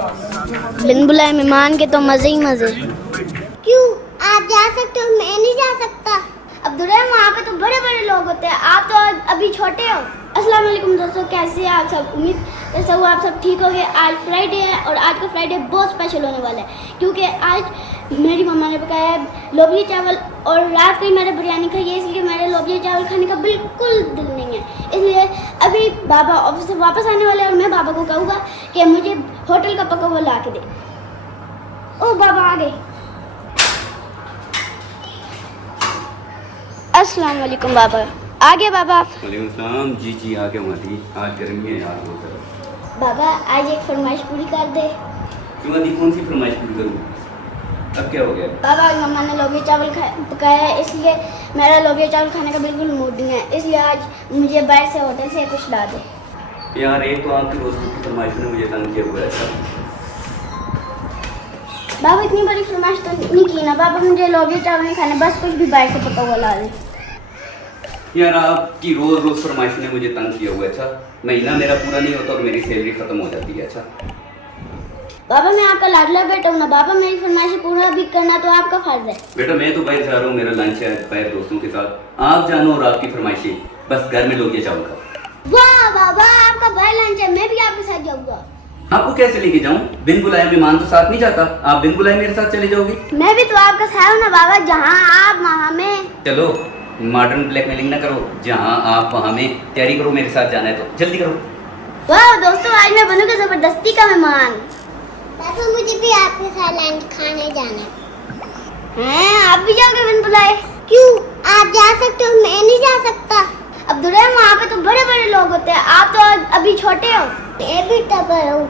बिन बुलाए मेहमान के तो मजे ही मजे। क्यों, आप जा सकते हो, मैं नहीं जा सकता। अब्दुर्रहमान, वहाँ पे तो बड़े बड़े लोग होते हैं, आप तो अभी छोटे हो। अस्सलाम वालेकुम दोस्तों, कैसे हैं आप सब? उम्मीद करता हूँ आप सब ठीक हो गए। आज फ्राइडे है और आज का फ्राइडे बहुत स्पेशल होने वाला है, क्योंकि आज मेरी मम्मा ने पकाया है लोबिया चावल और रात को ही मैंने बिरयानी खाई है, इसलिए मेरे लोबिया चावल खाने का बिल्कुल दिल नहीं है। इसलिए अभी बाबा ऑफिस से वापस आने वाले हैं और मैं बाबा को कहूँगा कि मुझे होटल का पका हुआ ला के दे। ओ बाबा आ गए। अस्सलाम वालेकुम बाबा। आ गए बाबा आप? वालेकुम सलाम। जी जी आ गया आंटी। आज गर्मी है यार बहुत ज़्यादा। बाबा आज एक फरमाइश पूरी कर दे। क्यों आंटी, कौन सी फरमाइश पूरी करूँ? अब क्या हो गया? बाबा आज मम्मा ने लोबिया चावल पकाया है, इसलिए मेरा लोबिया चावल खाने का बिल्कुल मूड नहीं है, इसलिए आज मुझे बाहर से होटल से कुछ ला दे। यार एक तो आपकी दोस्तों की फरमाइश ने मुझे तंग किया हुआ है। बाबा इतनी बड़ी फरमाइश तो नहीं की ना बाबा, मुझे लोबिया चावल नहीं खाना, बस कुछ भी बाहर से पका हुआ ला दे। यार आपकी रोज़ रोज़ फरमाइश ने मुझे तंग किया हुआ है। अच्छा, महीना मेरा पूरा नहीं होता और मेरी सैलरी ख़त्म हो जाती है। अच्छा बाबा मैं आपका लाडला बेटा हूँ ना बाबा, मेरी फरमाइश पूरा भी करना तो आपका फर्ज है। बेटा मैं तो बाहर जा रहा हूँ, मेरा लंच है बाहर दोस्तों के साथ। आप जानो और आपकी फरमाइशें, बस घर में लोबिया चावल खाओ। वाह बाबा, आपका भाई लंच है, मैं भी आपके साथ जाऊँगा। आपको कैसे लेके जाऊँ? बिन बुलाए मेहमान तो साथ नहीं जाता। आप बिन बुलाए मेरे साथ चले जाओगे? मैं भी तो आपका साथ हूँ ना बाबा, जहाँ आप वहाँ में। चलो मॉडर्न ब्लैकमेलिंग ना करो, जहाँ आप वहाँ में तैयारी करो, मेरे साथ जाना है तो जल्दी करो। वाह दोस्तों, आज मैं बनूंगा जबरदस्ती का मेहमान। पापा मुझे भी आपके साथ लंच खाने जाना है। आप भी जाओगे बिन बुलाए? क्यों, आप जा सकते हो, मैं नहीं जा सकता। अब्दुर्रहमान, वहाँ पे तो बड़े बड़े लोग होते हैं, आप तो अभी छोटे हो। मैं भी टबर हूँ।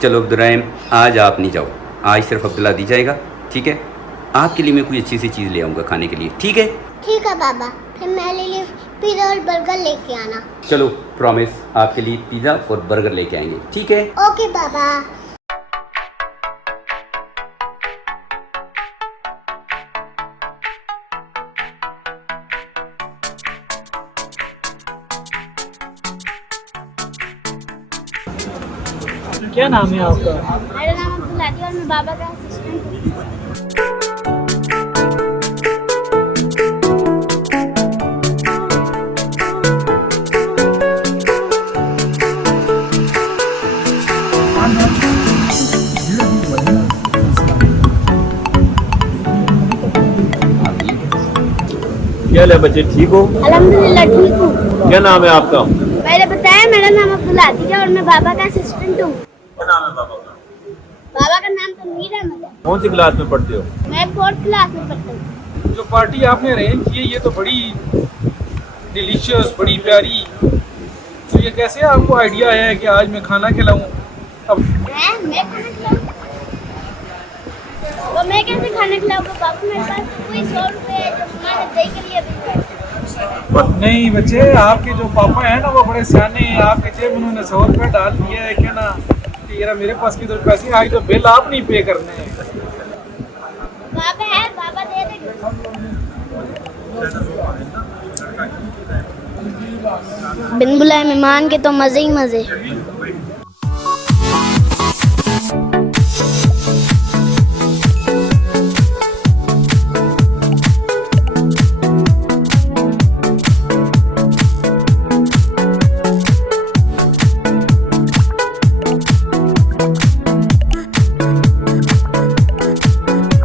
चलो अब्दुर्रहमान, आज आप नहीं जाओ, आज सिर्फ अब्दुल्ला दी जाएगा, ठीक है? आपके लिए मैं कोई अच्छी सी चीज़ ले आऊँगा खाने के लिए, ठीक है? ठीक है बाबा, फिर मेरे लिए पिज़्ज़ा और बर्गर लेके आना। चलो प्रॉमिस, आपके लिए पिज़्ज़ा और बर्गर लेके आएंगे, ठीक है? ओके बाबा। क्या नाम है आपका? मेरा नाम अब्दुल्ला है और मैं बाबा का असिस्टेंट हूँ। क्या ले बच्चे, ठीक हो? अल्हम्दुलिल्लाह ठीक हूँ। क्या नाम है आपका? मैंने बताया मेरा नाम अब्दुल्ला है और मैं बाबा का असिस्टेंट हूँ। क्या नाम है बाबा का? बाबा का नाम तो मीर अहमद है। कौन सी क्लास में पढ़ते हो? मैं 4th क्लास में पढ़ता हूँ। जो पार्टी आपने अरेंज की है ये तो बड़ी डिलीशियस, बड़ी प्यारी। तो ये कैसे आपको आइडिया है कि आज मैं खाना खिलाऊं? अब मैं खाना खिलाऊँ? तो मैं कैसे खाना खिलाऊंगा बाबा, मेरे पास तो कोई 100 रुपए है जो तुम्हारे दे के लिए भी है। नहीं बच्चे, आपके जो पापा हैं ना वो बड़े सियाने हैं, आपके जेब में उन्होंने 100 रुपये डाल दिया है क्या ना कि यार मेरे पास की तो पैसे आज तो बिल आप नहीं पे करने हैं। बाबा है, बाबा दे देंगे। बिन बुलाए मेहमान के तो मजे ही मजे।